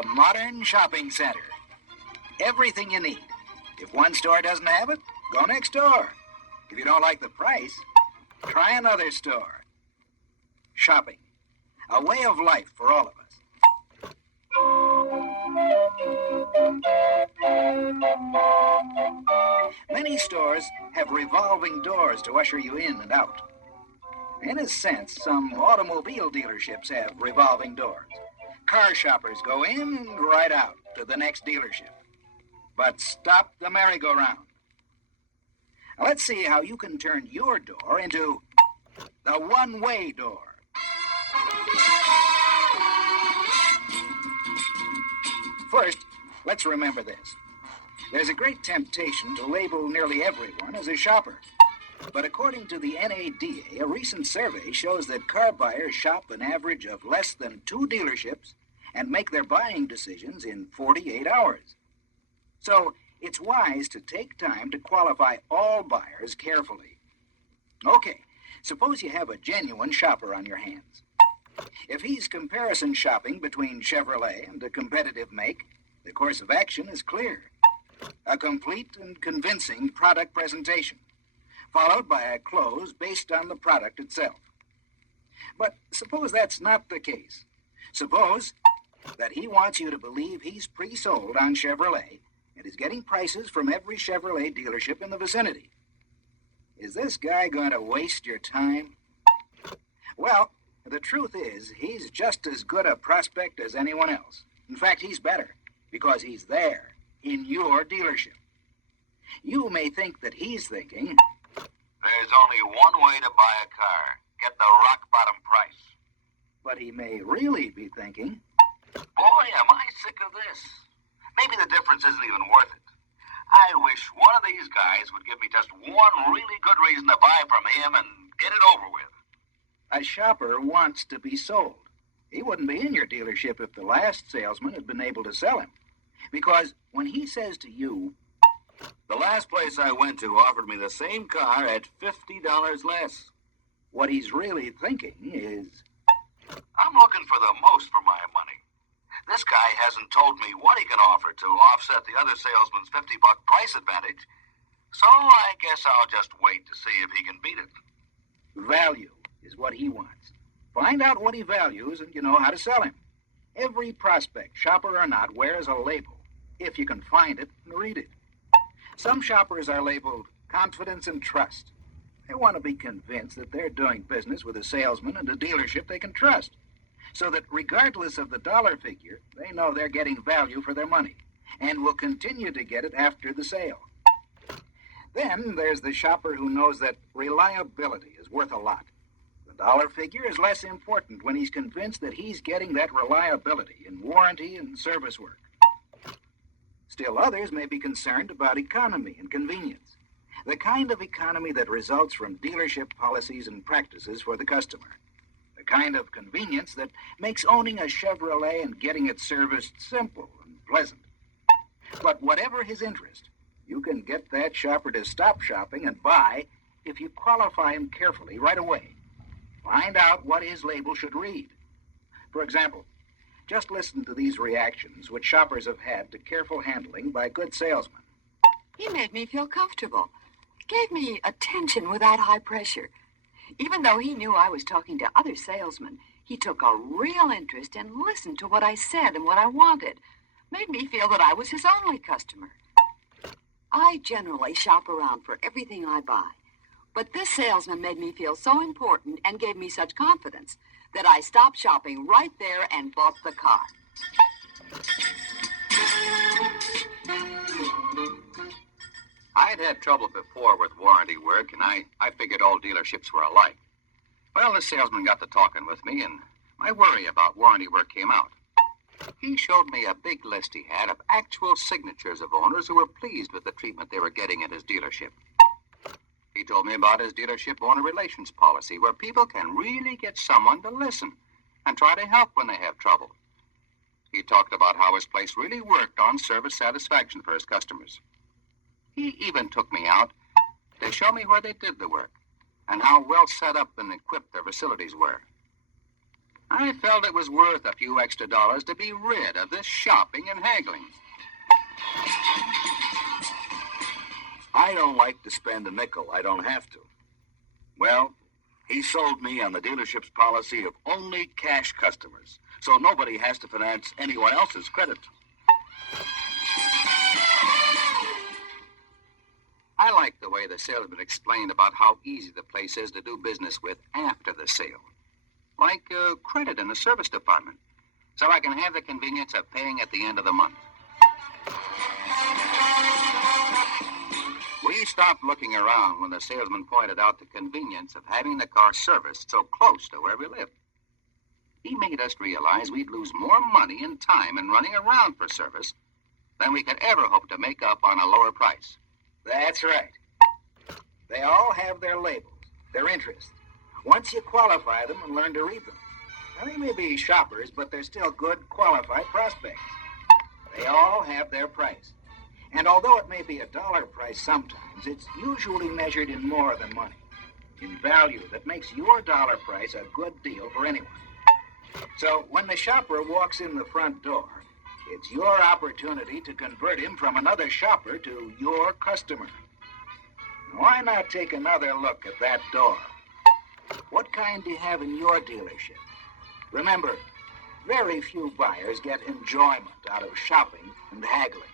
The modern shopping center. Everything you need. If one store doesn't have it, go next door. If you don't like the price, try another store. Shopping. A way of life for all of us. Many stores have revolving doors to usher you in and out. In a sense, some automobile dealerships have revolving doors. Car shoppers go in and right out to the next dealership. But stop the merry-go-round. Now, let's see how you can turn your door into the one-way door. First, let's remember this. There's a great temptation to label nearly everyone as a shopper. But according to the NADA, a recent survey shows that car buyers shop an average of less than 2 dealerships and make their buying decisions in 48 hours. So it's wise to take time to qualify all buyers carefully. Okay, suppose you have a genuine shopper on your hands. If he's comparison shopping between Chevrolet and a competitive make, the course of action is clear. A complete and convincing product presentation, followed by a close based on the product itself. But suppose that's not the case. Suppose that he wants you to believe he's pre-sold on Chevrolet and is getting prices from every Chevrolet dealership in the vicinity. Is this guy going to waste your time? Well, the truth is, he's just as good a prospect as anyone else. In fact, he's better, because he's there, in your dealership. You may think that he's thinking, there's only one way to buy a car. Get the rock-bottom price. But he may really be thinking, boy, am I sick of this. Maybe the difference isn't even worth it. I wish one of these guys would give me just one really good reason to buy from him and get it over with. A shopper wants to be sold. He wouldn't be in your dealership if the last salesman had been able to sell him. Because when he says to you, the last place I went to offered me the same car at $50 less. What he's really thinking is, I'm looking for the most for my money. This guy hasn't told me what he can offer to offset the other salesman's $50 price advantage, so I guess I'll just wait to see if he can beat it. Value is what he wants. Find out what he values and you know how to sell him. Every prospect, shopper or not, wears a label, if you can find it and read it. Some shoppers are labeled confidence and trust. They want to be convinced that they're doing business with a salesman and a dealership they can trust, so that regardless of the dollar figure, they know they're getting value for their money and will continue to get it after the sale. Then there's the shopper who knows that reliability is worth a lot. The dollar figure is less important when he's convinced that he's getting that reliability in warranty and service work. Still others may be concerned about economy and convenience, the kind of economy that results from dealership policies and practices for the customer, the kind of convenience that makes owning a Chevrolet and getting it serviced simple and pleasant. But whatever his interest, you can get that shopper to stop shopping and buy if you qualify him carefully right away. Find out what his label should read. For example, just listen to these reactions which shoppers have had to careful handling by good salesmen. He made me feel comfortable. Gave me attention without high pressure. Even though he knew I was talking to other salesmen, he took a real interest and listened to what I said and what I wanted. Made me feel that I was his only customer. I generally shop around for everything I buy. But this salesman made me feel so important and gave me such confidence that I stopped shopping right there and bought the car. I'd had trouble before with warranty work, and I figured all dealerships were alike. Well, the salesman got to talking with me, and my worry about warranty work came out. He showed me a big list he had of actual signatures of owners who were pleased with the treatment they were getting at his dealership. He told me about his dealership owner relations policy, where people can really get someone to listen and try to help when they have trouble. He talked about how his place really worked on service satisfaction for his customers. He even took me out to show me where they did the work and how well set up and equipped their facilities were. I felt it was worth a few extra dollars to be rid of this shopping and haggling. I don't like to spend a nickel I don't have to. Well, he sold me on the dealership's policy of only cash customers, so nobody has to finance anyone else's credit. I like the way the salesman explained about how easy the place is to do business with after the sale. Like credit in the service department, so I can have the convenience of paying at the end of the month. We stopped looking around when the salesman pointed out the convenience of having the car serviced so close to where we lived. He made us realize we'd lose more money and time in running around for service than we could ever hope to make up on a lower price. That's right. They all have their labels, their interests. Once you qualify them and learn to read them. Now, they may be shoppers, but they're still good, qualified prospects. They all have their price. And although it may be a dollar price sometimes, it's usually measured in more than money. In value that makes your dollar price a good deal for anyone. So when the shopper walks in the front door, it's your opportunity to convert him from another shopper to your customer. Why not take another look at that door? What kind do you have in your dealership? Remember, very few buyers get enjoyment out of shopping and haggling.